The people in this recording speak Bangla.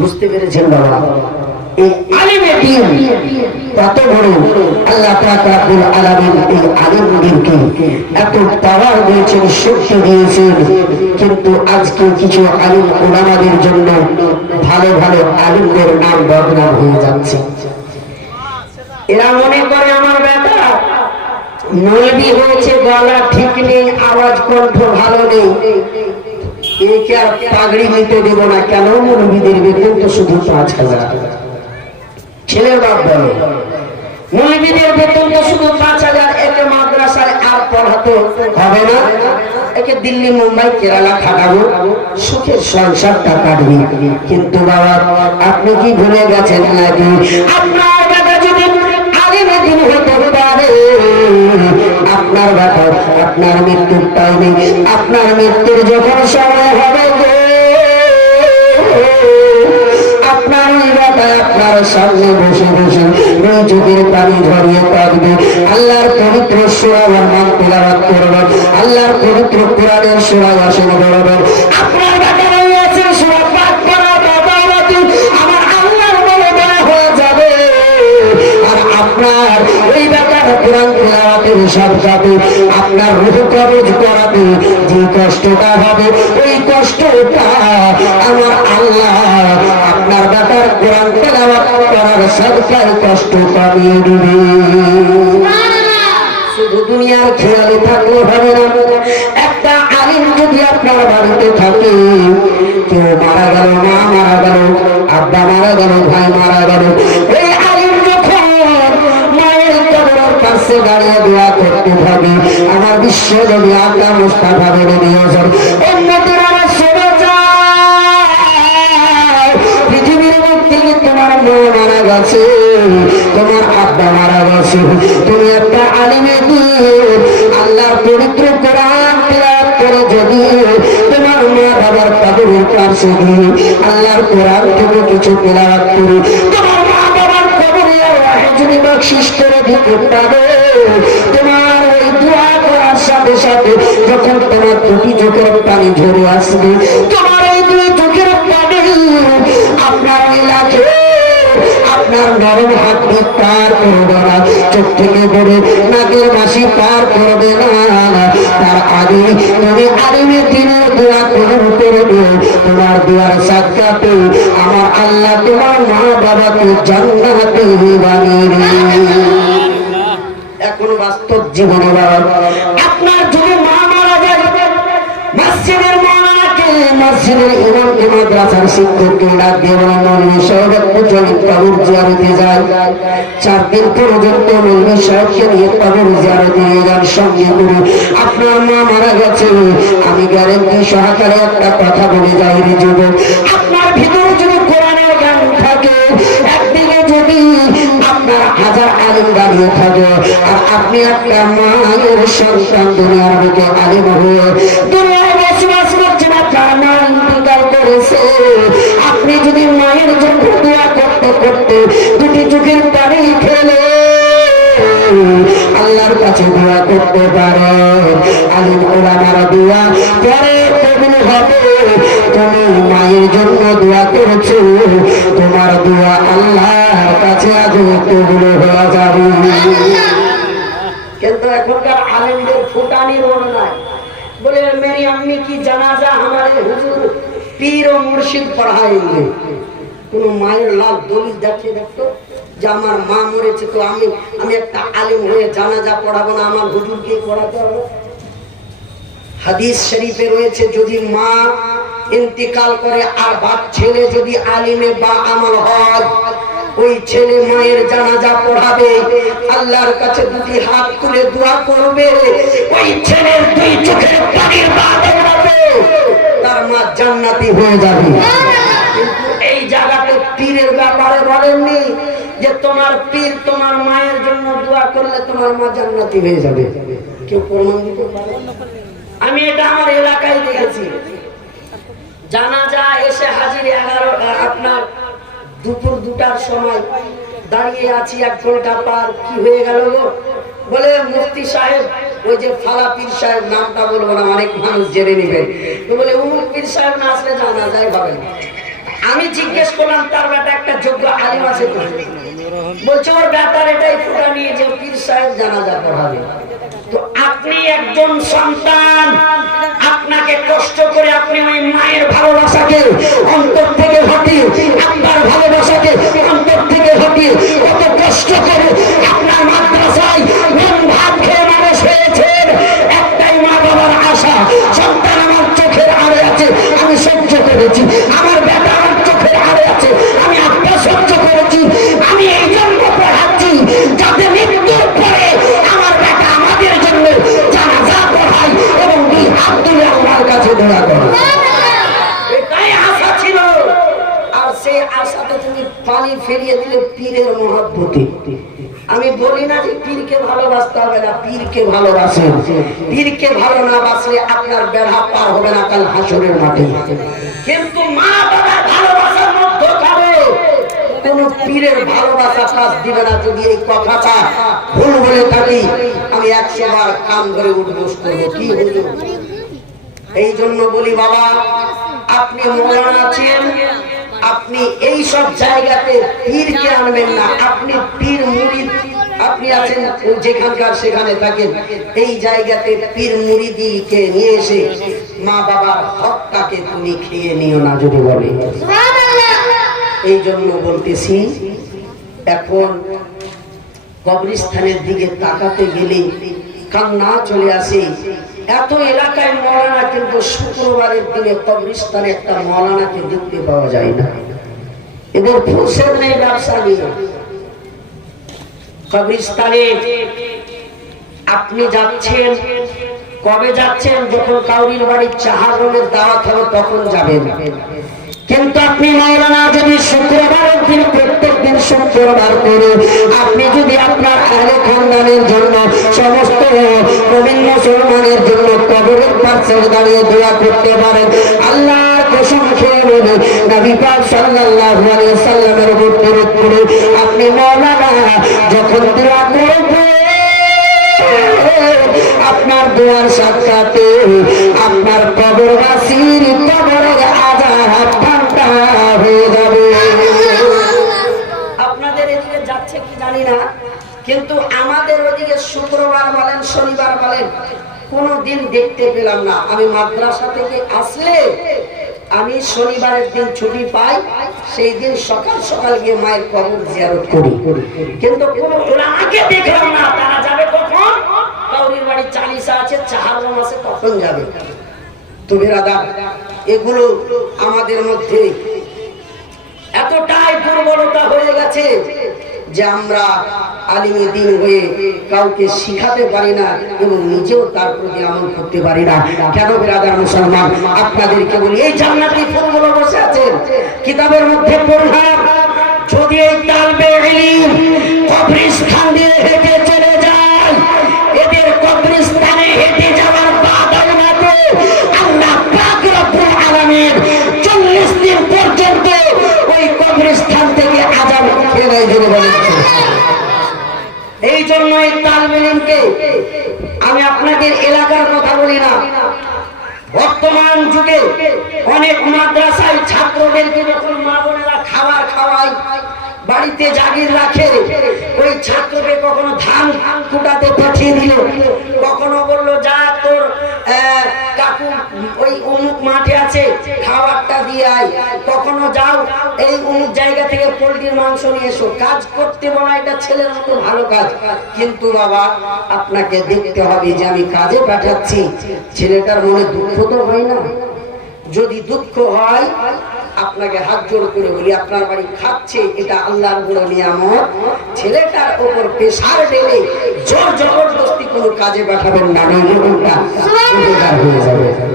বুঝতে পেরেছেন বাবা? কিন্তু আজকে কিছু আলিম ওলামাদের জন্য ভালো ভালো আলিমদের নাম বদনাম হয়ে যাচ্ছে। এরা মনে করে আমার ব্যাপার নলবি হয়েছে গলা ঠিক নেই, আওয়াজ কণ্ঠ ভালো নেই। একে দিল্লি, মুম্বাই, কেরালা, খাটাবো। সুখের সংসারটা কাটবে। কিন্তু বাবা, আপনি কি ভুলে গেছেন আপনার আপনার ব্যাপার, আপনার মৃত্যুর টাইমে আপনার মৃত্যুর যখন সময় হবে আপনার আপনার সামনে বসে বসে ওই যুগের পানি ধরিয়ে থাকবে আল্লাহর পবিত্র সুরাবার মান তেলাবাদ করবেন আল্লাহর পবিত্র কোরআনের সুরায় আসেন বলবেন আপনার সুরা পাঠ করা বাবা বাতি আমার আল্লাহর বলে দেওয়া যাবে। আর আপনার ওই ব্যাপার কোরআন তেলাওয়াতের সাথে আপনার রুহ কবজ করাতে যে কষ্টটা হবে, ওই কষ্টটা আমার আল্লাহ আপনার ব্যাপার কোরআন করার সবটাই কষ্ট কমিয়ে দিবে। দুনিয়ার খেয়ালে থাকলে হবে না, একটা আলিম যদি আপনার বাড়িতে থাকে, কেউ মারা গেল, মা মারা গেল, আব্বা মারা গেল, ভাই মারা গেল এই আলিম যখন মায়ের পাশে দাঁড়িয়ে দোয়া করতে থাকে আমার বিশ্ব যদি আকা মুস্তাফা বলে দিয়েছেন অন্যদের আমার সরে যায়। পৃথিবীর মুখ তোমার মা মারা গেছে। তোমার আব্বা মারা গেছে। তুমি একটা আলিমে আল্লাহ পবিত্র কোরআন করে যদি তোমার মা বাবার কবরের পাশে দিয়ে আল্লাহর কোরআন থেকে কিছু তেলাওয়াত করে তোমার মা বাবার কবরে যদি বকশিস করে দিতে পারে ঝরে আসবে। তোমার এই দুই চোখের পানি আপনার এলাকে আপনার নরম হাত পার করবে না চোখ থেকে বেড়ে নাকের মাসি পার করবে না। তার আগে তুমি আলিমে দিনের দোয়া কবুল করবে তোমার দোয়ার সাক্ষাতে আমার আল্লাহ তোমার মা বাবাকে জান্নাতে বানিয়ে। এখন বাস্তব জীবনে বাবা আপনার যদি মা মারা যায় মসজিদের মসজিদের ইমামকে মাদ্রাসার শিক্ষককে ডাক দিয়ে বলে মৌলভী সাহেব একটু চলুন কবর জিয়ারতে যায় চার দিন পর্যন্ত মৌলভী সাহেবকে নিয়ে কবর জিয়ারতে নিয়ে যান। সঙ্গে করে আপনার মা মারা গেছে। আমি গ্যারেন্টি সহকারে একটা কথা বলে যাই রে যুবক। আপনার ভিতরে যদি কোরআনের জ্ঞান থাকে একদিকে যদি আপনার হাজার আলিম দাঁড়িয়ে থাকে, আর আপনি একটা মায়ের সন্তান দুনিয়ার বুকে আলিম হয়ে আপনি যদি মায়ের জন্য দোয়া করতে করতে দুটি চোখের পানি ফেলে আল্লাহর কাছে দোয়া করতে পারে। আলিম ওলামার দোয়া পরে কবুল হবে? তুমি মায়ের জন্য দোয়া করেছ, তোমার দোয়া আল্লাহর কাছে আজ কবুল হয়ে যাবে। কিন্তু এখনকার আলিমদের ফুটানি রোড নাই বলে, মেরি আম্মি কি জানাজা আমারে হুজুর পীর ও মুর্শিদ পড়াएंगे কোন মায়ের লাভ দলিল দেখে দেখতো যে আমার মা মরেছে তো আমি আমি একটা আলিম হয়ে জানাজা পড়াবো না, আমার হুজুরকে পড়াতে হবে। হাদিস শরীফে রয়েছে, যদি মা ইন্তিকাল করে আর বাপ ছেলে যদি আলিমে বা আমল হয়, ওই ছেলে মায়ের জানাজা পড়াবে, আল্লাহর কাছে দুটি হাত তুলে দোয়া করবে। ওই ছেলের দুই চোখের পানির জান্নাতি হয়ে যাবে। এই জায়গাতে পীরের ব্যাপারে বলেননি যে তোমার পীর তোমার মায়ের জন্য দোয়া করলে তোমার মা জান্নাতি হয়ে যাবে। কেউ প্রমাণ দিতে পারে? আমি এটা আমার এলাকায় দেখেছি। জানাজা এসে হাজির এগারো আপনার দুপুর দুটার সময় দাঁড়িয়ে আছি এক ঘণ্টা পার। কি হয়ে গেল গো? বলে মুফতি সাহেব ওই যে ফালা পীর সাহেব নামটা বলব না, অনেক মানুষ জেনে বলে পীর সাহেব না আসলে জানা যায় আমি জিজ্ঞেস করলাম, তার বেটা একটা যোগ্য আলিম আছে তো? বলছে, ওর এটাই ফুটা নিয়ে যে পীর সাহেব পড়াবে তো আপনি একজন সন্তান, আপনাকে কষ্ট করে আপনি ওই মায়ের ভালোবাসাকে অন্তর থেকে হটিয়ে, আপনার ভালোবাসাকে অন্তর থেকে কত পীরের আমি বলি না যে পীরকে ভালোবাসতে হবে না, পীরকে ভালোবাসেন পীরকে ভালো না বাসলে আপনার বেড়া পার হবে না কাল হাসরের মাঠে। কিন্তু মা বাবার ভালোবাসার মধ্যে মধ্যখানে কোন পীরের ভালোবাসা কাজ দিবে না যদি এই কথাটা ভুল বলে থাকি। আমি একশো বার কাম করে উঠবোস করব। কি এই জন্য বলি বাবা, আপনি মৌলানা আছেন? আপনি এই সব জায়গাতে পীরকে আনবেন না। আপনি পীর মুরিদ আপনি আছেন যেখানকার সেখানে থাকেন। এই জায়গাতে পীর মুরিদিকে নিয়ে এসে মা বাবার হকটাকে তুমি খেয়ে নিও না যদি বলে। এই জন্য বলতেছি এখন কবরস্থানের দিকে তাকাতে গেলে কান্না চলে আসে। এত এলাকায় মৌলানা কিন্তু শুক্রবারের দিনে কবরস্থানে একটা মৌলানাকে দেখতে পাওয়া যায় না। এদের ফুসের নেই ব্যবসা নিয়ে। কবরস্থানে আপনি যাচ্ছেন, কবে যাচ্ছেন, যখন কাউরির বাড়ির চাহার রঙের দাওয়াত হবে তখন যাবেন। কিন্তু আপনি মাওলানা যদি শুক্রবারের দিন প্রত্যেক দিন শুক্রবার করে, আপনি যদি আপনার আপনি যখন আপনার দুয়ার সাক্ষাতে আপনার কবরবাসীর কিন্তু আমাদের ওদিকে শুক্রবার বলেন শনিবার বলেন কোনো দিন দেখতে পেলাম না। আমি মাদ্রাসা থেকে আসলে আমি শনিবারের দিন ছুটি পাই সেই দিন সকাল সকাল গিয়ে মায়ের কবর জিয়ারত করি। কিন্তু কোন ওলামাকে দেখলাম না তারা যাবে কখন? কাউরির বাড়ি চালিশা আছে চাহার আছে তখন যাবে। তো বেরাদা এগুলো আমাদের মধ্যে এতটাই দুর্বলতা হয়ে গেছে যে আমরা আলিমে দিন হয়ে কাউকে শিখাতে পারি না এবং নিজেও তার প্রতি আমল করতে পারি না। কেন বেরাদার মুসলমান? আপনাদেরকে বলি এই জান্নাতি ফর্মুলা বসে আছেন? কিতাবের মধ্যে পড়লাম এই আমি আপনাদের এলাকার কথা বলি না। বর্তমান যুগে অনেক মাদ্রাসায় ছাত্রদেরকে যখন মা বোনেরা খাবার খাওয়ায়, বাড়িতে জাগির রাখে, ওই ছাত্রকে কখনো ধান কুটাতে পাঠিয়ে দিল, কখনো বলল, যা তোর আহ, কাকু ওই অমুক মাঠে আছে খাবারটা দিয়ে আয়। কখনো যাও এই অমুক জায়গা থেকে পোলট্রির মাংস নিয়ে এসো। কাজ করতে বলা এটা ছেলের মতো ভালো কাজ। কিন্তু বাবা আপনাকে দেখতে হবে যে আমি কাজে পাঠাচ্ছি। ছেলেটার মনে দুঃখ তো হয় না? যদি দুঃখ হয় আপনাকে হাত জোড় করে বলি আপনার বাড়ি খাচ্ছে এটা আল্লাহর বড় নিয়ামত। ছেলেটার ওপর পেশার ঢেলে জোর জবরদস্তি কোনো কাজে পাঠাবেন না হয়ে যাবে।